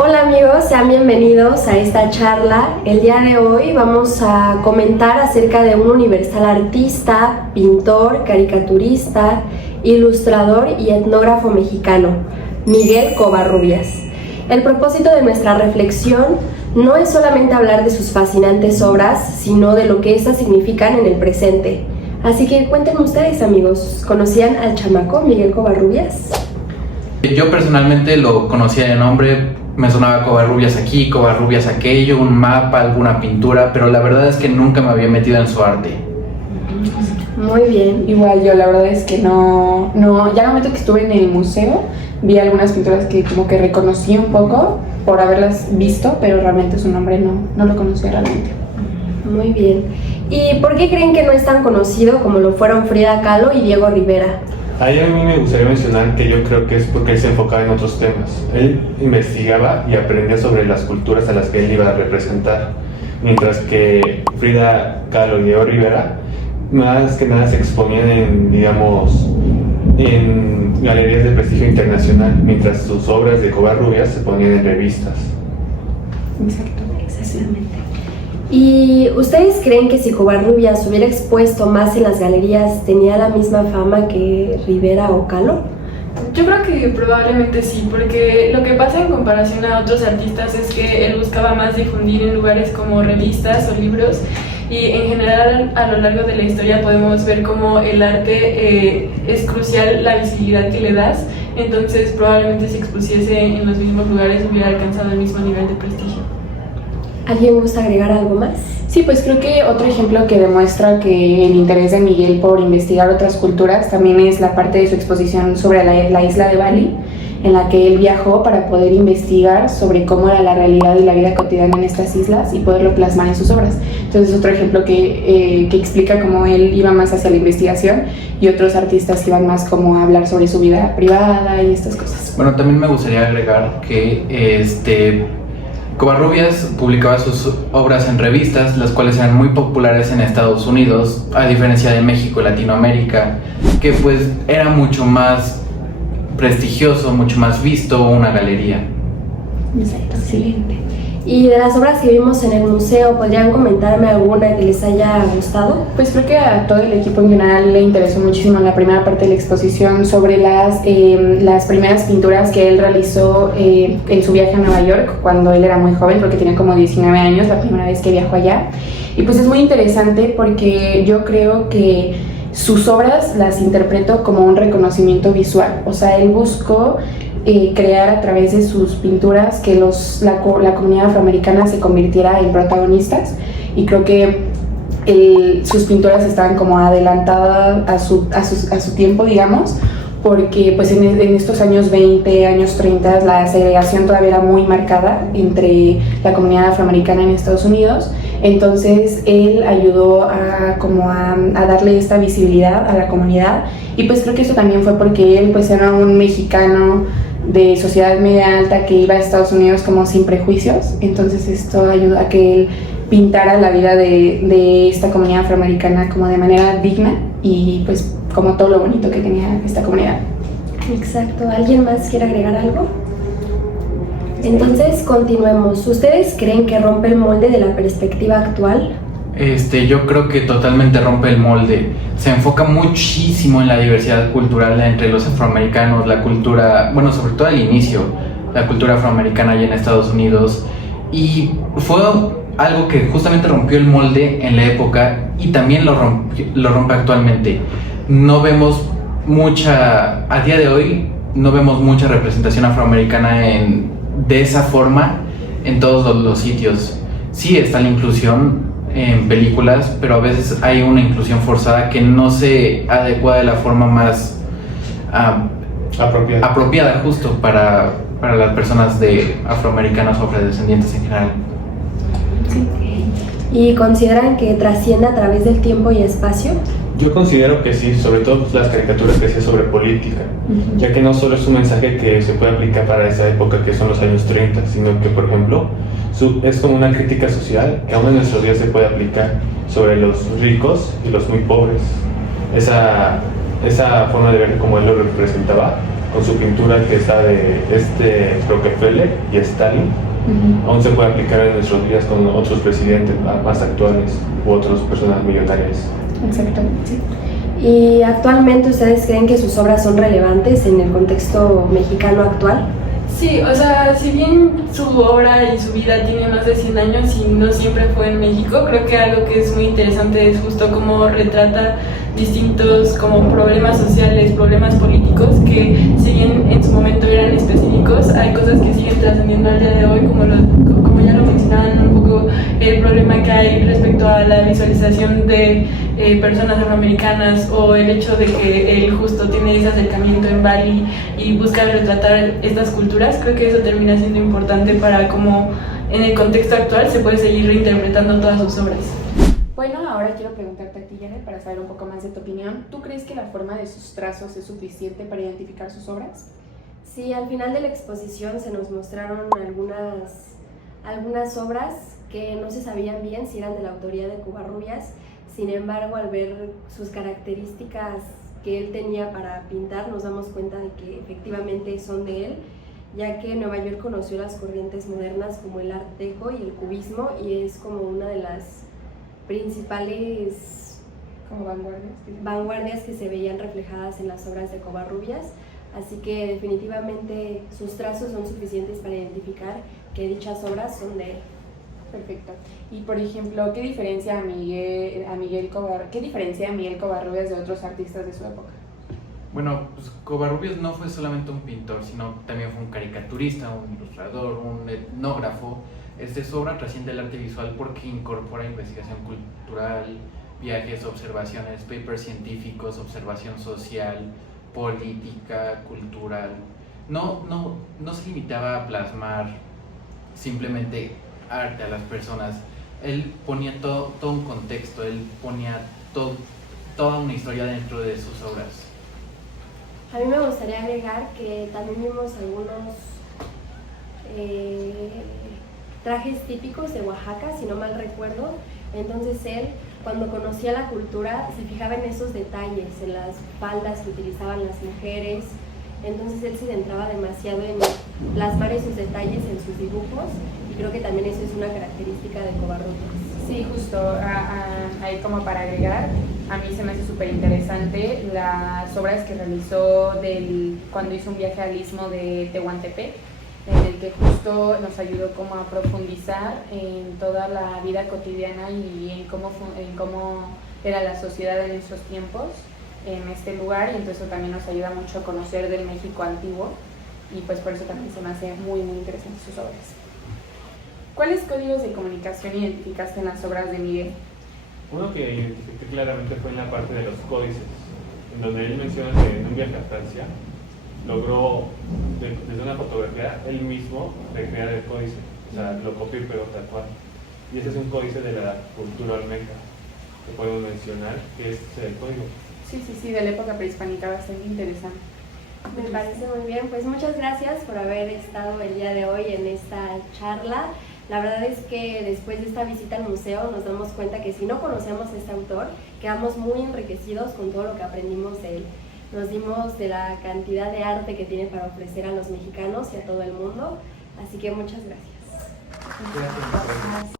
Hola amigos, sean bienvenidos a esta charla. El día de hoy vamos a comentar acerca de un universal artista, pintor, caricaturista, ilustrador y etnógrafo mexicano, Miguel Covarrubias. El propósito de nuestra reflexión no es solamente hablar de sus fascinantes obras, sino de lo que éstas significan en el presente. Así que cuéntenme ustedes, amigos, ¿conocían al chamaco Miguel Covarrubias? Yo personalmente lo conocía de nombre. Me sonaba Covarrubias aquí, Covarrubias aquello, un mapa, alguna pintura, pero la verdad es que nunca me había metido en su arte. Muy bien. Igual yo la verdad es que no, ya al momento que estuve en el museo vi algunas pinturas que como que reconocí un poco por haberlas visto, pero realmente su nombre no lo conocía realmente. Muy bien. ¿Y por qué creen que no es tan conocido como lo fueron Frida Kahlo y Diego Rivera? Ahí a mí me gustaría mencionar que yo creo que es porque él se enfocaba en otros temas. Él investigaba y aprendía sobre las culturas a las que él iba a representar, mientras que Frida Kahlo y Diego Rivera más que nada se exponían en galerías de prestigio internacional, mientras sus obras de Covarrubias se ponían en revistas. Exacto. Exactamente. ¿Y ustedes creen que si Covarrubias hubiera expuesto más en las galerías tenía la misma fama que Rivera o Kahlo? Yo creo que probablemente sí, porque lo que pasa en comparación a otros artistas es que él buscaba más difundir en lugares como revistas o libros, y en general a lo largo de la historia podemos ver cómo el arte es crucial la visibilidad que le das, entonces probablemente si expusiese en los mismos lugares hubiera alcanzado el mismo nivel de prestigio. ¿Alguien gusta agregar algo más? Sí, pues creo que otro ejemplo que demuestra que el interés de Miguel por investigar otras culturas también es la parte de su exposición sobre la isla de Bali, en la que él viajó para poder investigar sobre cómo era la realidad y la vida cotidiana en estas islas y poderlo plasmar en sus obras. Entonces es otro ejemplo que explica cómo él iba más hacia la investigación y otros artistas iban más como a hablar sobre su vida privada y estas cosas. Bueno, también me gustaría agregar que Covarrubias publicaba sus obras en revistas, las cuales eran muy populares en Estados Unidos, a diferencia de México y Latinoamérica, que pues era mucho más prestigioso, mucho más visto una galería. Exacto, excelente. ¿Y de las obras que vimos en el museo, podrían comentarme alguna que les haya gustado? Pues creo que a todo el equipo en general le interesó muchísimo la primera parte de la exposición sobre las primeras pinturas que él realizó en su viaje a Nueva York cuando él era muy joven, porque tenía como 19 años la primera vez que viajó allá. Y pues es muy interesante porque yo creo que sus obras las interpreto como un reconocimiento visual. O sea, él buscó crear a través de sus pinturas que la comunidad afroamericana se convirtiera en protagonistas, y creo que sus pinturas estaban como adelantadas a su tiempo, digamos, porque pues en estos años 20, años 30 la segregación todavía era muy marcada entre la comunidad afroamericana en Estados Unidos. Entonces él ayudó a darle esta visibilidad a la comunidad, y pues creo que eso también fue porque él pues era un mexicano de sociedad media alta que iba a Estados Unidos como sin prejuicios. Entonces esto ayudó a que él pintara la vida de esta comunidad afroamericana como de manera digna, y pues como todo lo bonito que tenía esta comunidad. Exacto. ¿Alguien más quiere agregar algo? Entonces continuemos. ¿Ustedes creen que rompe el molde de la perspectiva actual? Yo creo que totalmente rompe el molde. Se enfoca muchísimo en la diversidad cultural entre los afroamericanos, la cultura, bueno, sobre todo al inicio, la cultura afroamericana allá en Estados Unidos, y fue algo que justamente rompió el molde en la época y también lo rompe actualmente. No vemos a día de hoy, no vemos mucha representación afroamericana de esa forma en todos los sitios. Sí está la inclusión en películas, pero a veces hay una inclusión forzada que no se adecua de la forma más apropiada justo para las personas afroamericanas o afrodescendientes en general. Sí. ¿Y consideran que trasciende a través del tiempo y espacio? Yo considero que sí, sobre todo pues, las caricaturas que hacía sobre política, ya que no solo es un mensaje que se puede aplicar para esa época que son los años 30, sino que, por ejemplo, es como una crítica social que aún en nuestros días se puede aplicar sobre los ricos y los muy pobres. Esa forma de ver como él lo representaba con su pintura que está de Rockefeller y Stalin, aún se puede aplicar en nuestros días con otros presidentes más actuales u otras personas millonarias. Exactamente, sí. ¿Y actualmente ustedes creen que sus obras son relevantes en el contexto mexicano actual? Sí, o sea, si bien su obra y su vida tiene más de 100 años y no siempre fue en México, creo que algo que es muy interesante es justo cómo retrata distintos como problemas sociales, problemas políticos, que si bien en su momento eran específicos, hay cosas que siguen trascendiendo al día de hoy, como ya lo mencionaban un poco, el problema que hay respecto a la visualización de personas afroamericanas, o el hecho de que él justo tiene ese acercamiento en Bali y busca retratar estas culturas. Creo que eso termina siendo importante para cómo en el contexto actual se puede seguir reinterpretando todas sus obras. Bueno, ahora quiero preguntarte a ti, Janet, para saber un poco más de tu opinión. ¿Tú crees que la forma de sus trazos es suficiente para identificar sus obras? Sí, al final de la exposición se nos mostraron algunas obras que no se sabían bien si eran de la autoría de Covarrubias. Sin embargo, al ver sus características que él tenía para pintar, nos damos cuenta de que efectivamente son de él, ya que Nueva York conoció las corrientes modernas como el Art Deco y el Cubismo, y es como una de las principales Como vanguardias que se veían reflejadas en las obras de Covarrubias. Así que definitivamente sus trazos son suficientes para identificar que dichas obras son de él. Perfecto. Y por ejemplo, ¿qué diferencia a Miguel Covarrubias de otros artistas de su época? Bueno, pues Covarrubias no fue solamente un pintor, sino también fue un caricaturista, un ilustrador, un etnógrafo. Su obra trasciende el arte visual porque incorpora investigación cultural, viajes, observaciones, papers científicos, observación social, política, cultural. No se limitaba a plasmar simplemente arte a las personas. Él ponía todo un contexto, él ponía toda una historia dentro de sus obras. A mí me gustaría agregar que también vimos algunos trajes típicos de Oaxaca, si no mal recuerdo. Entonces él, cuando conocía la cultura, se fijaba en esos detalles, en las faldas que utilizaban las mujeres. Entonces él se centraba demasiado en plasmar esos detalles en sus dibujos, y creo que también eso es una característica de Covarrubias. Sí, justo, ahí como para agregar, a mí se me hace súper interesante las obras que realizó cuando hizo un viaje al istmo de Tehuantepec, en el que justo nos ayudó como a profundizar en toda la vida cotidiana y en cómo era la sociedad en esos tiempos en este lugar, y entonces eso también nos ayuda mucho a conocer del México antiguo, y pues por eso también se me hace muy muy interesante sus obras. ¿Cuáles códigos de comunicación identificaste en las obras de Miguel? Uno que identifiqué claramente fue en la parte de los códices, en donde él menciona que en un viaje a Francia logró, desde una fotografía, él mismo recrear el códice, o sea, lo copió y pegó tal cual. Y ese es un códice de la cultura olmeca, que podemos mencionar, que es el código. Sí, de la época prehispánica, bastante interesante. Me parece muy bien, pues muchas gracias por haber estado el día de hoy en esta charla. La verdad es que después de esta visita al museo nos damos cuenta que si no conocemos a este autor, quedamos muy enriquecidos con todo lo que aprendimos de él. Nos dimos de la cantidad de arte que tiene para ofrecer a los mexicanos y a todo el mundo, así que muchas gracias. Gracias.